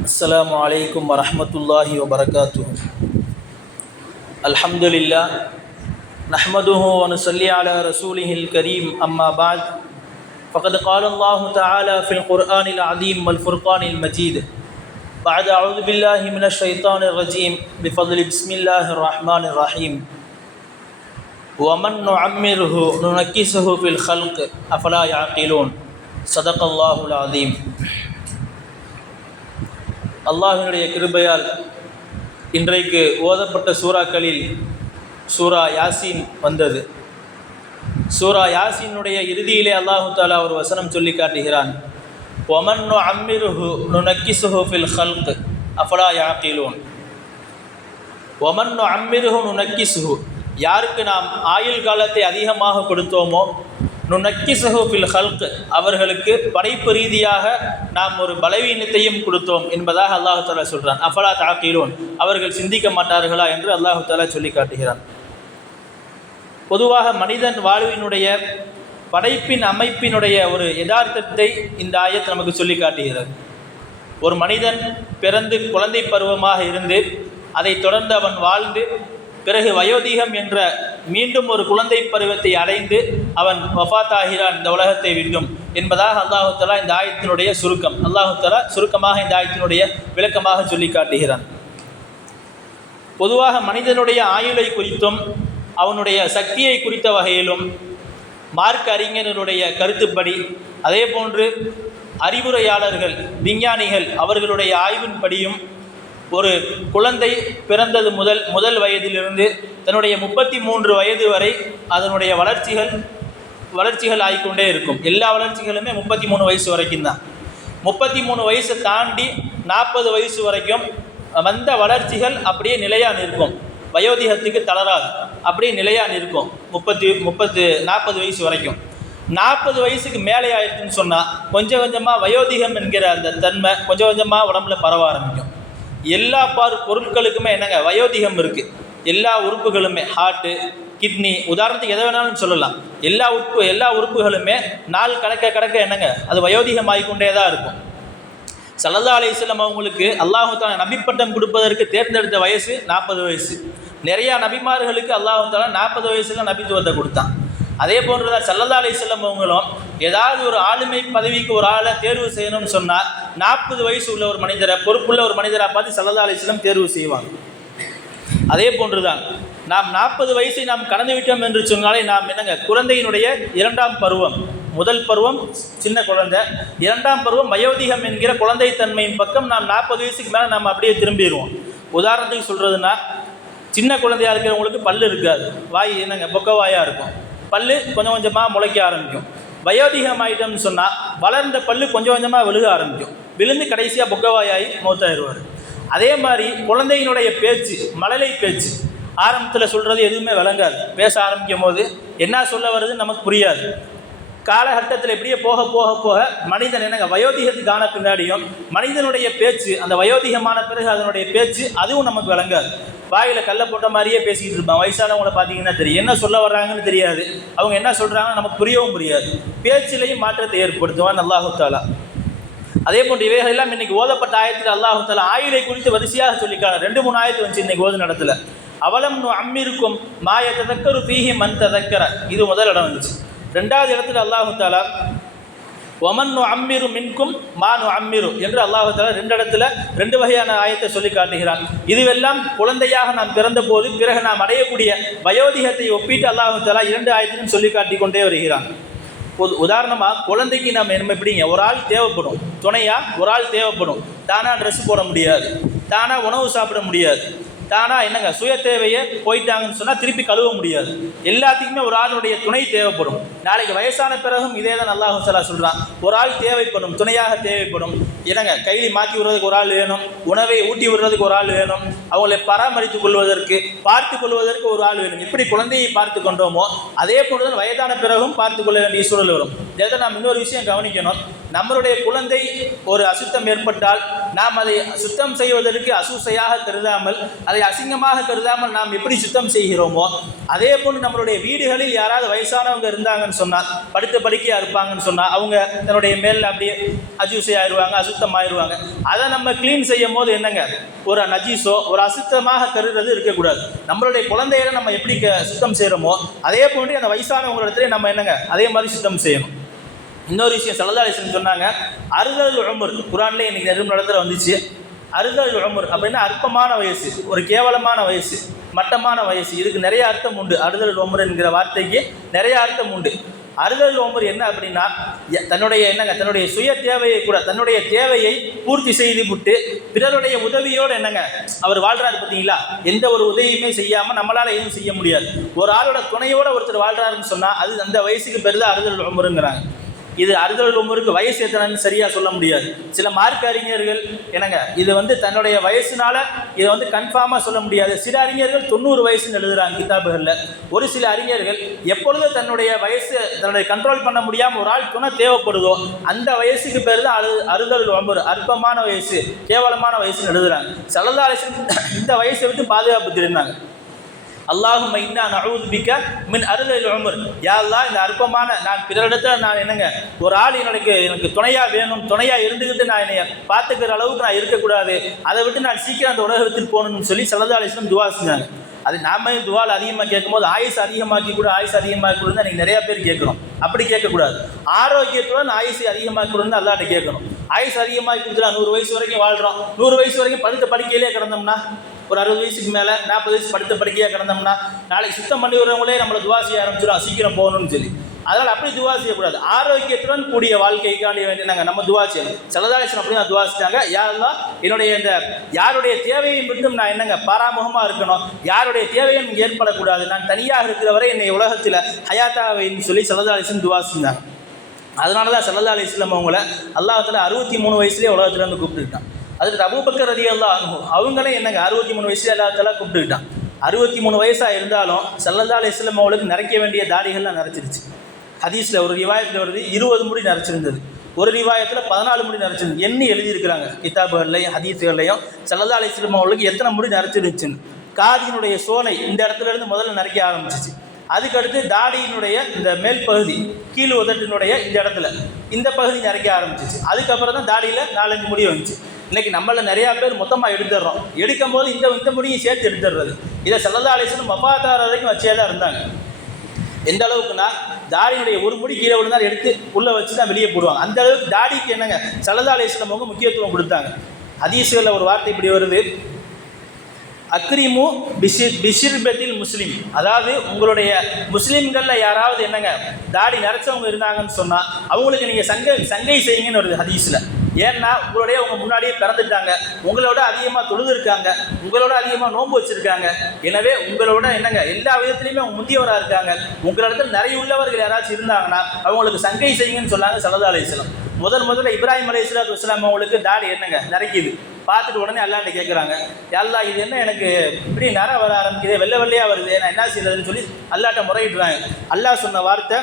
السلام عليكم ورحمة الله وبركاته. الحمد لله. نحمده ونصلي على رسوله الكريم. أما بعد فقد قال الله تعالى في القرآن العظيم والفرقان المجيد. بعد أعوذ بالله من الشيطان الرجيم. بفضل بسم الله الرحمن الرحيم. ومن نعمره ننكسه في الخلق أفلا يعقلون؟ صدق الله العظيم. அல்லாஹினுடைய கிருபையால் இன்றைக்கு ஓதப்பட்ட சூறாக்களில் சூரா யாசின் வந்தது. சூரா யாசீனுடைய இறுதியிலே அல்லாஹு தாலா ஒரு வசனம் சொல்லி காட்டுகிறான். ஒமன்னு அம்மிருஹு நுனக்கிசுஹு ஃபில் ஹல்க் அஃபலா யாக்கிலூன் ஒமன்னு அம்மிருஹு நுனக்கிசுஹு யாருக்கு நாம் ஆயுள் காலத்தை அதிகமாக கொடுத்தோமோ நுணக்கி ஃபில் ஹல்க் அவர்களுக்கு படைப்பு ரீதியாக நாம் ஒரு பலவீனத்தையும் கொடுத்தோம் என்பதாக அல்லாஹு தாலா சொல்கிறான் அஃபலா தாக்கீரோன் அவர்கள் சிந்திக்க மாட்டார்களா என்று அல்லாஹு தாலா சொல்லி காட்டுகிறான். பொதுவாக மனிதன் வாழ்வினுடைய படைப்பின் அமைப்பினுடைய ஒரு யதார்த்தத்தை இந்த ஆயத் நமக்கு சொல்லி காட்டுகிறது. ஒரு மனிதன் பிறந்து குழந்தை பருவமாக இருந்து அதைத் தொடர்ந்து அவன் வாழ்ந்து பிறகு வயோதிகம் என்ற மீண்டும் ஒரு குழந்தை பருவத்தை அடைந்து அவன் வஃபாத்தாகிறான் இந்த உலகத்தை விட்டும் என்பதாக அல்லாஹுத்தலா இந்த ஆயத்தினுடைய சுருக்கம். அல்லாஹுத்தலா சுருக்கமாக இந்த ஆயத்தினுடைய விளக்கமாக சொல்லி காட்டுகிறான். பொதுவாக மனிதனுடைய ஆயுளை குறித்தும் அவனுடைய சக்தியை குறித்த வகையிலும் மார்க் அறிஞர்களுடைய கருத்துப்படி அதே போன்று அறிவுரையாளர்கள் விஞ்ஞானிகள் அவர்களுடைய ஆய்வின்படியும் ஒரு குழந்தை பிறந்தது முதல் முதல் வயதிலிருந்து தன்னுடைய முப்பத்தி மூன்று வயது வரை அதனுடைய வளர்ச்சிகள் வளர்ச்சிகள் ஆகிக்கொண்டே இருக்கும். எல்லா வளர்ச்சிகளுமே முப்பத்தி மூணு வயசு வரைக்கும் தான். முப்பத்தி மூணு வயசை தாண்டி நாற்பது வயசு வரைக்கும் வந்த வளர்ச்சிகள் அப்படியே நிலையாக நிற்கும். வயோதிகத்துக்கு தளராது. அப்படியே நிலையாக நிற்கும். முப்பத்தி முப்பத்து நாற்பது வயசு வரைக்கும். நாற்பது வயசுக்கு மேலே ஆயிடுச்சுன்னு சொன்னால் கொஞ்சம் கொஞ்சமாக வயோதிகம் என்கிற அந்த தன்மை கொஞ்சம் கொஞ்சமாக உடம்புல பரவ ஆரம்பிக்கும். எல்லா பார் பொருட்களுக்குமே என்னங்க? வயோதிகம் இருக்குது எல்லா உறுப்புகளுமே ஹார்ட்டு கிட்னி உதாரணத்துக்கு எதை வேணாலும் சொல்லலாம். எல்லா உறுப்பு எல்லா உறுப்புகளுமே நாள் கடக்க கடக்க என்னங்க? அது வயோதிகம் ஆகிக்கொண்டே தான் இருக்கும் சல்லல்லா அலிஸ்லாம் அவங்களுக்கு அல்லாஹு தாலா நபிப்பட்டம் கொடுப்பதற்கு தேர்ந்தெடுத்த வயசு நாற்பது வயசு. நிறையா நபிமார்களுக்கு அல்லாஹு தாலா நாற்பது வயசுல நபித்துவத்தை கொடுத்தான். அதே போன்று தான் சல்லல்லா அலிஸ்லாம் அவங்களும் ஏதாவது ஒரு ஆளுமை பதவிக்கு ஒரு ஆளை தேர்வு செய்யணும்னு சொன்னால் நாற்பது வயசு உள்ள ஒரு மனிதரை பொறுப்புள்ள ஒரு மனிதராக பார்த்து சல்லல்லா அலிஸ்லாம் தேர்வு செய்வாங்க. அதே போன்றுதான். நாம் நாற்பது வயசை நாம் கடந்து விட்டோம் என்று சொன்னாலே நாம் என்னங்க? குழந்தையினுடைய இரண்டாம் பருவம். முதல் பருவம் சின்ன குழந்தை. இரண்டாம் பருவம் வயோதிகம் என்கிற குழந்தைத்தன்மையின் பக்கம் நாம் நாற்பது வயசுக்கு மேலே நாம் அப்படியே திரும்பிடுவோம். உதாரணத்துக்கு சொல்கிறதுனா சின்ன குழந்தையாக இருக்கிறவங்களுக்கு பல்லு இருக்காது. வாய் என்னங்க? பொக்க வாயாக இருக்கும். பல்லு கொஞ்சம் கொஞ்சமாக முளைக்க ஆரம்பிக்கும். வயோதிகம் ஆகிட்டோம்னு சொன்னால் வளர்ந்த பல்லு கொஞ்சம் கொஞ்சமாக விழுக ஆரம்பிக்கும். விழுந்து கடைசியாக பொக்கவாயாகி மூத்தாயிடுவார். அதே மாதிரி குழந்தையினுடைய பேச்சு மழலை பேச்சு. ஆரம்பத்தில் சொல்கிறது எதுவுமே விளங்காது. பேச ஆரம்பிக்கும் போது என்ன சொல்ல வருதுன்னு நமக்கு புரியாது. காலகட்டத்தில் இப்படியே போக போக போக மனிதன் என்னங்க வயோதிகத்துக்கு ஆன பின்னாடியும் மனிதனுடைய பேச்சு அந்த வயோதிகமான பிறகு அதனுடைய பேச்சு அதுவும் நமக்கு விளங்காது. வாயில் கல்லை போட்ட மாதிரியே பேசிக்கிட்டு இருப்பான். வயசானவங்களை பார்த்தீங்கன்னா தெரியும். என்ன சொல்ல வர்றாங்கன்னு தெரியாது. அவங்க என்ன சொல்கிறாங்கன்னு நமக்கு புரியவும் புரியாது. பேச்சிலையும் மாற்றத்தை ஏற்படுத்துவான் அல்லாஹு தாலா அதே போன்று இவைகள் எல்லாம் இன்னைக்கு ஓதப்பட்ட ஆயத்தில் அல்லாஹு தலா ஆயுளை குறித்து வரிசையாக சொல்லிக்கான ரெண்டு மூணு ஆயத்து வந்துச்சு இன்னைக்கு ஓது நடத்துல. அவலம் அம்மிருக்கும் மாய ததக்கரு பீஹி மன் ததக்கர. இது முதல் இடம் வந்துச்சு. ரெண்டாவது இடத்துல அல்லாஹு தாலா ஒமன் அம்மிரு மின்கும் மா நு அம்மிரு என்று அல்லாஹு தாலா ரெண்டு இடத்துல ரெண்டு வகையான ஆயத்தை சொல்லி காட்டுகிறான். இதுவெல்லாம் குழந்தையாக நாம் பிறந்த போது பிறகு நாம் அடையக்கூடிய வயோதிகத்தை ஒப்பிட்டு அல்லாஹு தாலா இரண்டு ஆயத்திலும் சொல்லி காட்டிக்கொண்டே வருகிறான். உதாரணமாக குழந்தைக்கு நம்ம என்ன எப்படிங்க? ஒரு ஆள் தேவைப்படும். துணையாக ஒரு ஆள் தேவைப்படும். தானாக ட்ரெஸ் போட முடியாது. தானாக உணவு சாப்பிட முடியாது. தானாக என்னங்க சுய தேவையை போயிட்டாங்கன்னு சொன்னால் திருப்பி கழுவ முடியாது. எல்லாத்துக்குமே ஒரு ஆளுடைய துணை தேவைப்படும். நாளைக்கு வயசான பிறகும் இதே தான் நல்லா சலா சொல்கிறான் ஒரு ஆள் தேவைப்படும் துணையாக தேவைப்படும். என்னங்க கைலி மாற்றி விடுறதுக்கு ஒரு ஆள் வேணும் உணவை ஊட்டி விடுறதுக்கு ஒரு ஆள் வேணும் அவங்களை பராமரித்துக் கொள்வதற்கு பார்த்து கொள்வதற்கு ஒரு ஆள் வேணும். இப்படி குழந்தையை பார்த்து கொண்டோமோ அதே போன்றுதான் வயதான பிறகும் பார்த்து கொள்ள வேண்டிய சூழல் வரும். இதை நாம் இன்னொரு விஷயம் கவனிக்கணும். நம்மளுடைய குழந்தை ஒரு அசுத்தம் ஏற்பட்டால் நாம் அதை சுத்தம் செய்வதற்கு அசூசையாக கருதாமல் அதை அசிங்கமாக கருதாமல் நாம் எப்படி சுத்தம் செய்கிறோமோ அதே போன்று நம்மளுடைய வீடுகளில் யாராவது வயசானவங்க இருந்தாங்கன்னு சொன்னால் படுத்த படுக்கையாக இருப்பாங்கன்னு சொன்னால் அவங்க தன்னுடைய மேல் அப்படியே அஜூசை ஆயிடுவாங்க அசுத்தம் ஆயிடுவாங்க அதை நம்ம க்ளீன் செய்யும் போது என்னங்க? ஒரு நஜீஸோ ஒரு அசுத்தமாக கருதுறது இருக்கக்கூடாது. நம்மளுடைய குழந்தைகளை நம்ம எப்படி க- சுத்தம் செய்கிறோமோ அதே போன்று அந்த வயசானவங்களிடத்துல நம்ம என்னங்க? அதே மாதிரி சுத்தம் செய்யணும். இன்னொரு விஷயம் சல்லதாலிசன் சொன்னாங்க அறுதல் உமர். குரான்லேயே இன்னைக்கு நெருப்பு நடத்துல வந்துச்சு. அறுதல் உமர் அப்படின்னா அற்பமான வயசு ஒரு கேவலமான வயசு மட்டமான வயசு. இதுக்கு நிறைய அர்த்தம் உண்டு. அறுதல் உமர் என்கிற வார்த்தைக்கு நிறைய அர்த்தம் உண்டு. அறுதல் உமர் என்ன அப்படின்னா எ- தன்னுடைய என்னங்க தன்னுடைய சுய தேவையை கூட தன்னுடைய தேவையை பூர்த்தி செய்து விட்டு பிறருடைய உதவியோடு என்னங்க அவர் வாழ்றாரு பார்த்தீங்களா? எந்த ஒரு உதவியுமே செய்யாமல் நம்மளால் எதுவும் செய்ய முடியாது. ஒரு ஆளோட துணையோட ஒருத்தர் வாழ்றாருன்னு சொன்னால் அது அந்த வயசுக்கு பேர் தான் அறுதல் உமருங்கிறாங்க. இது அறுதல் உமருக்கு வயசு எத்தனைன்னு சரியாக சொல்ல முடியாது. சில மார்க் அறிஞர்கள் என்னங்க இது வந்து தன்னுடைய வயசுனால இதை வந்து கன்ஃபார்மாக சொல்ல முடியாது. சில அறிஞர்கள் தொண்ணூறு வயசுன்னு எழுதுகிறாங்க கிதாபுகளில். ஒரு சில அறிஞர்கள் எப்பொழுது தன்னுடைய வயசு தன்னுடைய கண்ட்ரோல் பண்ண முடியாமல் ஒரு ஆள் துணை தேவைப்படுதோ அந்த வயசுக்கு பேர் தான் அறு அறுதல் உமர் அற்பமான வயசு கேவலமான வயசுன்னு எழுதுகிறாங்க சல்லல்லா இந்த வயசை விட்டு பாதுகாப்பு திருந்தாங்க அல்லாஹும் இன்னா நஅூது மின் அருளில் உமர். யா அல்லாஹ் இந்த அற்பமான நான் பிறரிடத்துல நான் என்னங்க ஒரு ஆள் எனக்கு எனக்கு துணையாக வேணும் துணையாக இருந்துக்கிட்டு நான் என்னைய பார்த்துக்கிற அளவுக்கு நான் இருக்கக்கூடாது. அதை விட்டு நான் சீக்கிரம் அந்த உலகத்தில் போகணும்னு சொல்லி சல்லா அலிஸ்லம் துவா செஞ்சாங்க. அது நாம துவால் அதிகமாக கேட்கும்போது ஆயுஸ் அதிகமாக்கி கூட ஆயுஸ் அதிகமாக்கி கொடுன்னு நிறையா பேர் கேட்குறோம். அப்படி கேட்கக்கூடாது. ஆரோக்கியத்துடன் ஆயுசை அதிகமாக்கி கொடுன்னு அல்லாட்ட கேட்கணும் ஆயுஸ் அதிகமாக கொடுத்துட்டா நூறு வயசு வரைக்கும் வாழ்கிறோம் நூறு வயசு வரைக்கும் படுத்த படுக்கையிலே கிடந்தோம்னா ஒரு அறுபது வயசுக்கு மேலே நாற்பது வயசு படுத்த படுக்கையாக கிடந்தோம்னா நாளைக்கு சுத்தம் பண்ணி வரவங்களே நம்மளை துவா செய்ய ஆரம்பிச்சிடும் சீக்கிரம் போகணும்னு சொல்லி. அதனால் அப்படி துவா செய்யக்கூடாது. ஆரோக்கியத்துடன் கூடிய வாழ்க்கைக்காண்டி வேண்டிய நாங்கள் நம்ம துவா செய்யணும். சிலதாலேசன் அப்படி தான் துவா செஞ்சாங்க. யாரெல்லாம் என்னுடைய இந்த யாருடைய தேவையை மட்டும் நான் என்னங்க பாராமுகமாக இருக்கணும் யாருடைய தேவையும் ஏற்படக்கூடாது நான் தனியாக இருக்கிற வரை என்னை உலகத்தில் ஹயாத்தாவைன்னு சொல்லி சிலதாலேசன் துவா செஞ்சாங்க. அதனால தான் சல்லல்லா அலி இஸ்லாம் அவங்கள அல்லாஹத்தில் அறுபத்தி மூணு வயசுலேயே உலகத்துலேருந்து இருந்து அதுக்கு அபூபக்கர் ரதி அல்லா அவங்களே என்னங்க அறுபத்தி மூணு வயசு எல்லாத்தெல்லாம் கூப்பிட்டுக்கிட்டான் அறுபத்தி மூணு வயசாக இருந்தாலும் சல்லல்லா அலி அவளுக்கு நிறைக்க வேண்டிய தாடிகள்லாம் நிறைச்சிருச்சு. ஹதீஸில் ஒரு ரிவாயத்தில் வருது இருபது முடி நிறைச்சிருந்தது. ஒரு ரிவாயத்தில் பதினாலு முடி நிறைச்சிருந்தது. எண்ணி எழுதியிருக்கிறாங்க கிதாபுகள்லையும் ஹதீஸுகள்லையும் சல்லல்லா அலி அவளுக்கு எத்தனை முடி நிறைச்சிருந்துச்சுன்னு. காதியினுடைய சோலை இந்த இடத்துல இருந்து முதல்ல நிறைக்க ஆரம்பிச்சிச்சு. அதுக்கடுத்து தாடியினுடைய இந்த மேல் பகுதி கீழ் உதட்டினுடைய இந்த இடத்துல இந்த பகுதி நிறைக்க ஆரம்பிச்சிச்சு. அதுக்கப்புறம் தான் தாடியில் நாலஞ்சு முடி வந்துச்சு. இன்னைக்கு நம்மள நிறையா பேர் மொத்தமாக எடுத்துடுறோம். எடுக்கும் போது இந்த இந்த முடியும் சேர்த்து எடுத்துடுறது. இதை செல்லதா அலிசனும் மப்பாத்தார வரைக்கும் வச்சே தான் இருந்தாங்க. எந்த அளவுக்குன்னா தாடியினுடைய ஒரு முடி கீழே விழுந்தால் எடுத்து உள்ளே வச்சு தான் வெளியே போடுவாங்க. அந்த அளவுக்கு தாடிக்கு என்னங்க? சல்லதா அலிஸ்லம் அவங்க முக்கியத்துவம் கொடுத்தாங்க. ஹதீஸ்களில் ஒரு வார்த்தை இப்படி வருது. அக்ரிமு பிஷிர் பிஷிர்பத்தில் முஸ்லீம். அதாவது உங்களுடைய முஸ்லீம்களில் யாராவது என்னங்க? தாடி நிறைச்சவங்க இருந்தாங்கன்னு சொன்னால் அவங்களுக்கு நீங்கள் சங்கை சங்கை செய்யுங்கன்னு வருது ஹதீஸில். ஏன்னா உங்களுடைய அவங்க முன்னாடியே பிறந்துட்டாங்க. உங்களோட அதிகமாக தொழுது இருக்காங்க. உங்களோட அதிகமாக நோன்பு வச்சுருக்காங்க. எனவே உங்களோட என்னங்க எல்லா விதத்துலையுமே அவங்க முந்தியவராக இருக்காங்க. உங்களிடத்தில் நிறைய உள்ளவர்கள் யாராச்சும் இருந்தாங்கன்னா அவங்களுக்கு சங்கை செய்யுங்கன்னு சொன்னாங்க சலதா அலிஸ்லாம் முதல் முதல்ல இப்ராஹிம் அலி இஸ்லாத்து வஸ்லாம் அவங்களுக்கு தாடி என்னங்க நிறைக்குது. பார்த்துட்டு உடனே அல்லாட்ட கேட்குறாங்க அல்லா இது என்ன எனக்கு இப்படி நர வர ஆரம்பிக்குது வெள்ளை வெள்ளையாக வருது நான் என்ன செய்யறதுன்னு சொல்லி அல்லாட்ட முறையிடுறாங்க. அல்லாஹ் சொன்ன வார்த்தை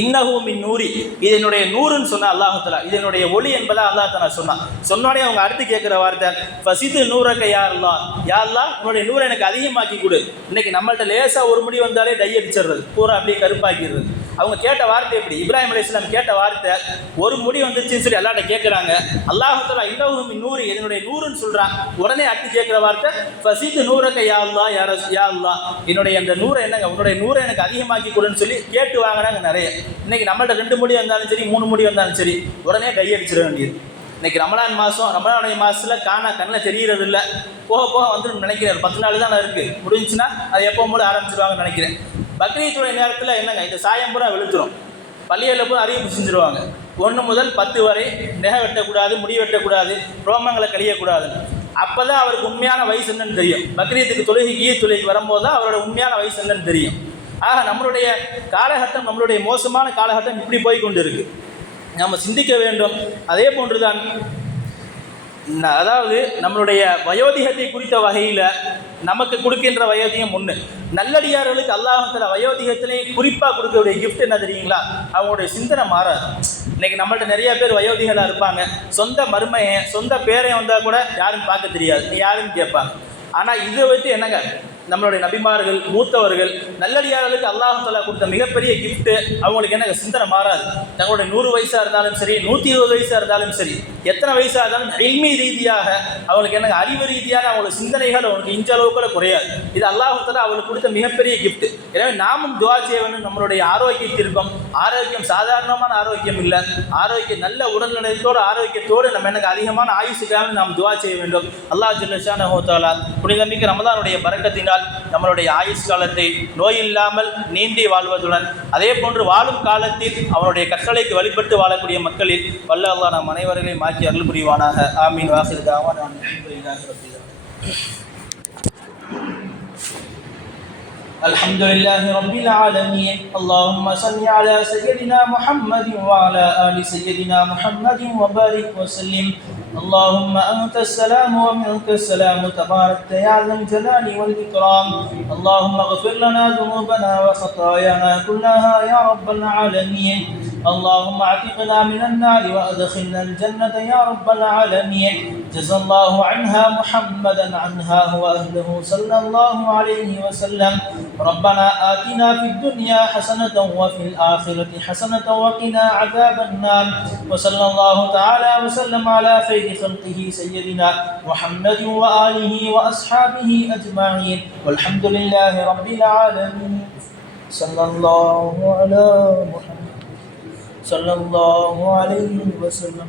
இன்னஹூமின் நூரி. இது என்னுடைய நூறுன்னு சொன்னா அல்லாஹுத்தலா இது என்னுடைய ஒளி என்பதை அல்லாஹ் தலா சொன்னான். சொன்னோடனே அவங்க அடுத்து கேட்குற வார்த்தை பசித்து நூறக்க யாரெல்லாம் யாரெல்லாம் உன்னுடைய நூறை எனக்கு அதிகமாக்கி கொடு. இன்னைக்கு நம்மள்ட்ட லேசாக ஒரு முடி வந்தாலே டை அடிச்சிடுறது. பூரா அப்படியே கருப்பாக்கிடுறது. அவங்க கேட்ட வார்த்தை எப்படி? இப்ராஹிம் அலி இஸ்லாம் கேட்ட வார்த்தை ஒரு முடி வந்துச்சுன்னு சொல்லி எல்லாட்ட கேட்குறாங்க அல்லாஹுத்தலா இன்னஹு நூறு என்னுடைய நூறுன்னு சொல்கிறான் உடனே அடுத்து கேட்குற வார்த்தை ஃபசிது நூறக்க யா அல்லா யார யா அல்லா என்னுடைய அந்த நூறை என்னங்க உன்னுடைய நூறை எனக்கு அதிகமாக்கி கொடுன்னு சொல்லி கேட்டு வாங்கினாங்க நிறைய. இன்னைக்கு நம்மள்ட்ட ரெண்டு முடி வந்தாலும் சரி மூணு முடி வந்தாலும் சரி உடனே கையடிச்சிட வேண்டியது. இன்னைக்கு ரமலான் மாதம் ரமலானுடைய மாதத்தில் காணா கண்ணில் தெரிகிறது இல்லை போக போக வந்து நினைக்கிறேன். பத்து நாள் தான் இருக்குது முடிஞ்சுன்னா அது எப்போ போல ஆரம்பிச்சிருவாங்கன்னு நினைக்கிறேன். பக்ரீத்துடைய நேரத்தில் என்னங்க இந்த சாயம் பூரா வெளுத்துரும். பள்ளிகளில் போய் அறிவிப்பு செஞ்சுருவாங்க ஒன்று முதல் பத்து வரை நெகை வெட்டக்கூடாது முடி வெட்டக்கூடாது ரோமங்களை கழியக்கூடாது. அப்போ தான் அவருக்கு உண்மையான வயசு என்னன்னு தெரியும். பக்ரீத்துக்கு தொழுகைக்கு ஈத் தொழுகைக்கு வரும்போது தான் அவரோட உண்மையான வயசு என்னன்னு தெரியும். ஆக நம்மளுடைய காலகட்டம் நம்மளுடைய மோசமான காலகட்டம் இப்படி போய் கொண்டு இருக்குது நம்ம சிந்திக்க வேண்டும். அதே போன்றுதான் தான் அதாவது நம்மளுடைய வயோதிகத்தை குறித்த வகையில் நமக்கு கொடுக்கின்ற வயோதிகம் ஒன்று நல்லடியார்களுக்கு அல்லாஹத்தில் வயோதிகத்திலே குறிப்பாக கொடுக்கக்கூடிய கிஃப்ட் என்ன தெரியுங்களா? அவங்களுடைய சிந்தனை மாறாது. இன்னைக்கு நம்மள்ட்ட நிறைய பேர் வயோதிகளாக இருப்பாங்க. சொந்த மருமையை சொந்த பேரையும் வந்தால் கூட யாரும் பார்க்க தெரியாது யாருன்னு கேட்பாங்க. ஆனால் இதை வச்சு என்னங்க? நம்மளுடைய நபிமார்கள் மூத்தவர்கள் நல்லடியார்களுக்கு அல்லாஹ் கொடுத்த மிகப்பெரிய கிஃப்ட்டு அவங்களுக்கு என்ன? சிந்தனை மாறாது. தங்களுடைய நூறு வயசாக இருந்தாலும் சரி நூற்றி இருபது வயசாக இருந்தாலும் சரி எத்தனை வயசாக இருந்தாலும் இல்மி ரீதியாக அவங்களுக்கு என்ன? அறிவு ரீதியான அவங்களோட சிந்தனைகள் அவங்களுக்கு இஞ்ச அளவுக்கு கூட குறையாது. இது அல்லாஹ் தஆலா அவங்களுக்கு கொடுத்த மிகப்பெரிய கிஃப்ட்டு எனவே நாமும் துவா செய்ய வேண்டும். நம்மளுடைய ஆரோக்கியத்திற்கும் ஆரோக்கியம் சாதாரணமான ஆரோக்கியம் இல்லை. ஆரோக்கியம் நல்ல உடல்நிலையத்தோடு ஆரோக்கியத்தோடு நம்ம எனக்கு அதிகமான ஆயுசுக்காக நாம் துவா செய்ய வேண்டும். அல்லாஹ் ஜில்லஷான ஹோத்தாலா புனிதமிக்க ரமதானுடைய பறக்கத்தினால் நம்மளுடைய ஆயுஷ் காலத்தை நோய் இல்லாமல் நீண்டி வாழ்வதுடன் அதே போன்று வாழும் காலத்தில் அவனுடைய கட்டளைக்கு வழிபட்டு வாழக்கூடிய மக்களில் வல்ல அல்லாஹ் நம் அனைவர்களையும் மாற்றி அருள் புரிவானாக ஆமீன் வாசில் தாவான் الحمد لله رب العالمين اللهم صل على سيدنا محمد وعلى آل سيدنا محمد وبارك وسلم اللهم أنت السلام ومنك السلام تباركت يا ذا الجلال والإكرام. اللهم اغفر لنا ذنوبنا وخطايانا كلها يا رب العالمين. اللهم اعتقنا من النار وأدخلنا الجنة يا رب العالمين. جزى الله عنها محمدا عنها وأهله صلى الله عليه وسلم. ربنا آتنا في الدنيا حسنة وفي الآخرة حسنة وقنا عذاب النار. وصلى الله تعالى وسلم على خير خلقه سيدنا محمد وآله وأصحابه أجمعين. والحمد لله رب العالمين. صلى الله على محمد. صلى الله عليه وسلم.